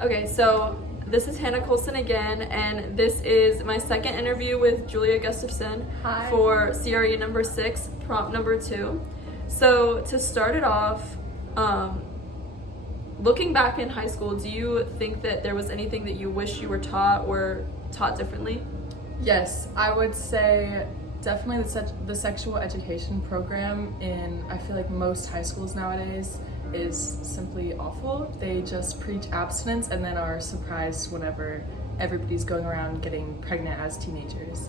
Okay, so this is Hannah Colson again, and this is my second interview with Julia Gustafson Hi. for CRE number 6, prompt number 2. So to start it off, looking back in high school, do you think that there was anything that you wish you were taught or taught differently? Yes, I would say definitely the sexual education program in, I feel like, most high schools nowadays is simply awful. They just preach abstinence and then are surprised whenever everybody's going around getting pregnant as teenagers.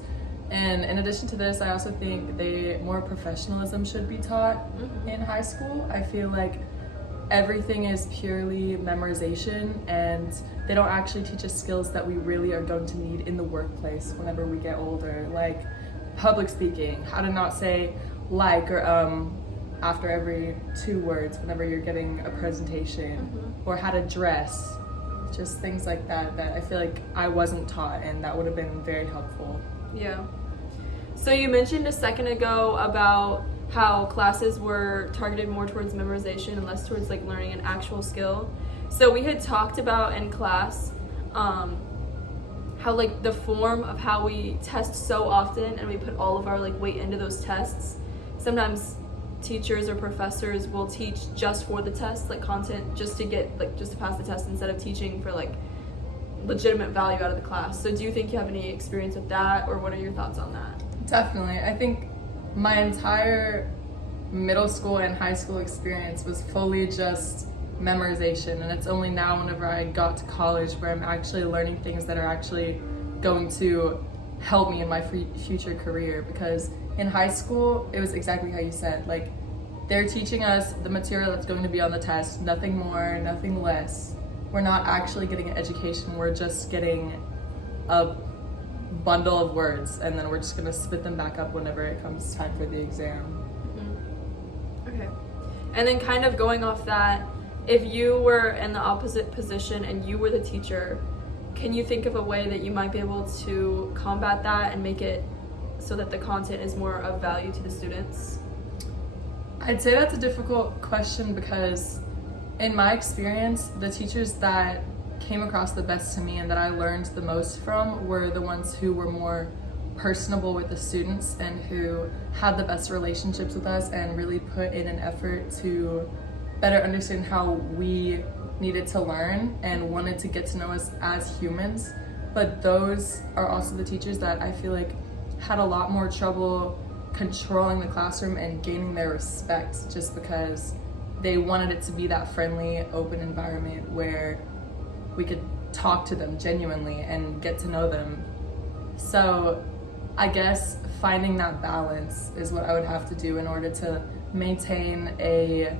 And in addition to this, I also think more professionalism should be taught in high school. I feel like everything is purely memorization, and they don't actually teach us skills that we really are going to need in the workplace whenever we get older, like public speaking, how to not say like or after every 2 words whenever you're getting a presentation, or how to dress, just things like that I feel like I wasn't taught, and that would have been very helpful. Yeah. So you mentioned a second ago about how classes were targeted more towards memorization and less towards like learning an actual skill. So we had talked about in class how like the form of how we test so often and we put all of our like weight into those tests. Sometimes teachers or professors will teach just for the test, like content just to pass the test, instead of teaching for like legitimate value out of the class. So do you think you have any experience with that, or what are your thoughts on that? Definitely. I think my entire middle school and high school experience was fully just memorization, and it's only now whenever I got to college where I'm actually learning things that are actually going to help me in my future career. Because in high school, it was exactly how you said, like, they're teaching us the material that's going to be on the test, nothing more, nothing less. We're not actually getting an education, we're just getting a bundle of words, and then we're just gonna spit them back up whenever it comes time for the exam. Okay. And then kind of going off that, if you were in the opposite position and you were the teacher, can you think of a way that you might be able to combat that and make it so that the content is more of value to the students? I'd say that's a difficult question, because in my experience, the teachers that came across the best to me and that I learned the most from were the ones who were more personable with the students and who had the best relationships with us and really put in an effort to better understand how we needed to learn and wanted to get to know us as humans. But those are also the teachers that I feel like had a lot more trouble controlling the classroom and gaining their respect, just because they wanted it to be that friendly, open environment where we could talk to them genuinely and get to know them. So I guess finding that balance is what I would have to do in order to maintain a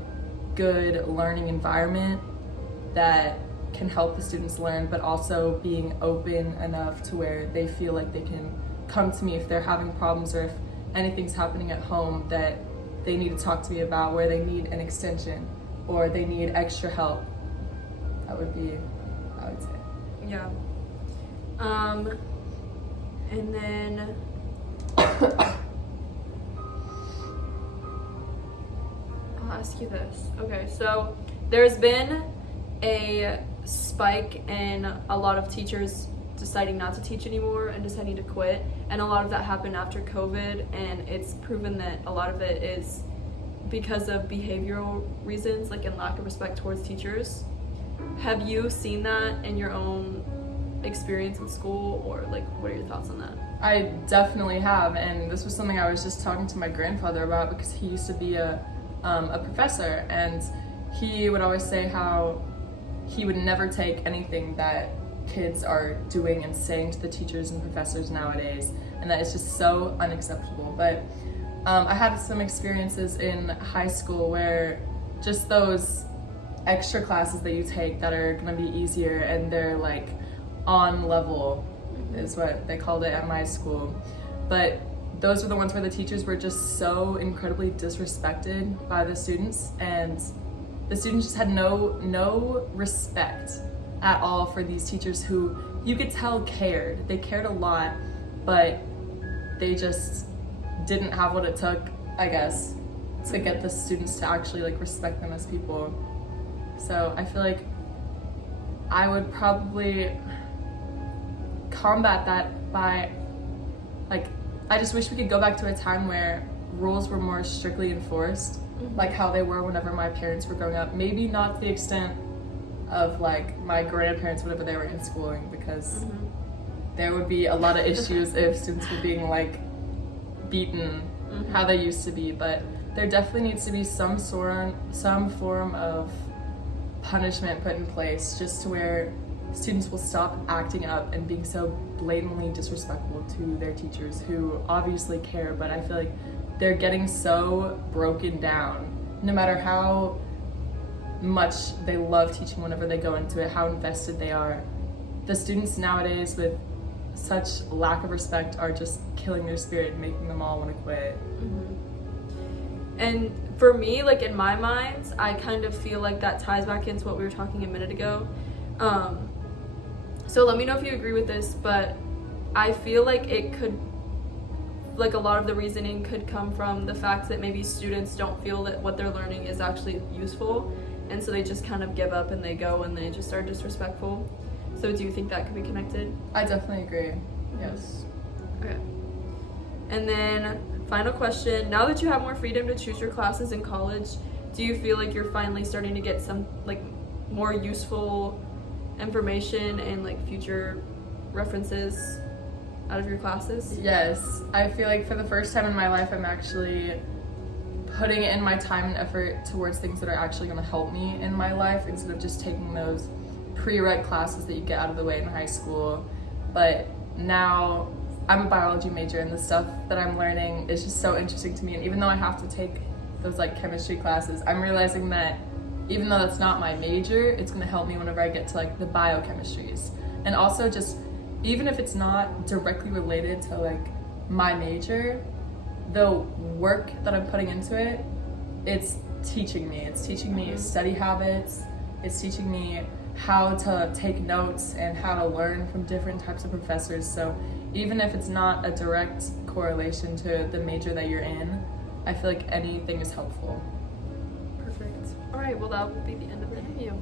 good learning environment that can help the students learn, but also being open enough to where they feel like they can come to me if they're having problems, or if anything's happening at home that they need to talk to me about, where they need an extension or they need extra help. That would be, I would say. Yeah. And then I'll ask you this. Okay, so there's been a spike in a lot of teachers deciding not to teach anymore and deciding to quit, and a lot of that happened after COVID, and it's proven that a lot of it is because of behavioral reasons, like in lack of respect towards teachers. Have you seen that in your own experience in school, or like what are your thoughts on that? I definitely have, and this was something I was just talking to my grandfather about, because he used to be a professor, and he would always say how he would never take anything that kids are doing and saying to the teachers and professors nowadays, and that is just so unacceptable. But I had some experiences in high school where just those extra classes that you take that are gonna be easier and they're like on level is what they called it at my school. But those were the ones where the teachers were just so incredibly disrespected by the students, and the students just had no respect at all for these teachers who you could tell cared. They cared a lot, but they just didn't have what it took, I guess, to get the students to actually like respect them as people. So I feel like I would probably combat that by, like, I just wish we could go back to a time where rules were more strictly enforced, like how they were whenever my parents were growing up. Maybe not to the extent of like my grandparents whenever they were in schooling, because there would be a lot of issues if students were being like beaten how they used to be. But there definitely needs to be some form of punishment put in place, just to where students will stop acting up and being so blatantly disrespectful to their teachers who obviously care. But I feel like they're getting so broken down, no matter how much they love teaching whenever they go into it, how invested they are. The students nowadays, with such lack of respect, are just killing their spirit and making them all want to quit. And for me, like in my mind, I kind of feel like that ties back into what we were talking a minute ago. So let me know if you agree with this, but I feel like it could, like a lot of the reasoning could come from the fact that maybe students don't feel that what they're learning is actually useful, and so they just kind of give up and they go and they just are disrespectful. So do you think that could be connected? I definitely agree. Yes. Okay. And then final question, now that you have more freedom to choose your classes in college, do you feel like you're finally starting to get some like more useful information and like future references out of your classes? Yes, I feel like for the first time in my life, I'm actually putting in my time and effort towards things that are actually going to help me in my life, instead of just taking those pre-req classes that you get out of the way in high school. But now I'm a biology major, and the stuff that I'm learning is just so interesting to me. And even though I have to take those like chemistry classes, I'm realizing that even though that's not my major, it's going to help me whenever I get to like the biochemistries. And also, just even if it's not directly related to like my major, the work that I'm putting into it, it's teaching me. It's teaching me study habits. It's teaching me how to take notes and how to learn from different types of professors. So even if it's not a direct correlation to the major that you're in, I feel like anything is helpful. Perfect. All right, well that will be the end of the interview.